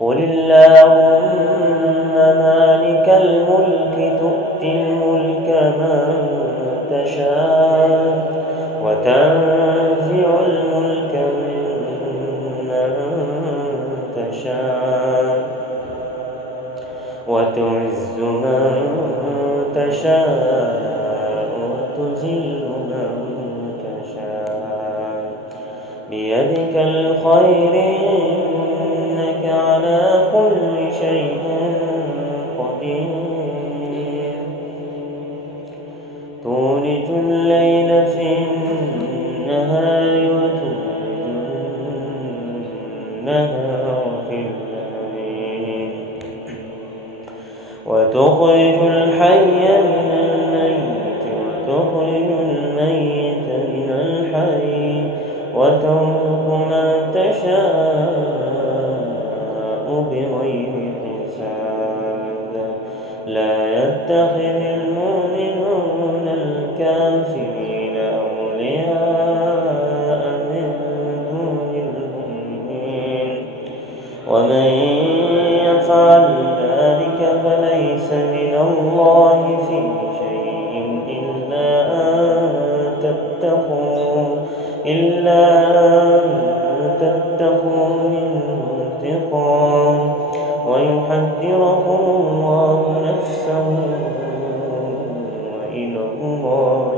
قل اللهم مالك الملك تؤتي الملك من تشاء وتنزع الملك ممن تشاء وتعز من تشاء وتذل من تشاء بيدك الخير إنك على كل شيء قدير تولج الليل في النهار وتولج النهار في الليل وتخرج الحي من الميت وتخرج الميت من الحي وترزق من تشاء بغير حساب لا يتخذ المؤمنون الكافرين أولياء من دون المؤمنين ومن يفعل ذلك فليس من الله في شيء إلا أن تتقوا منه انتقام ويحذركم الله نفسه وإلى الله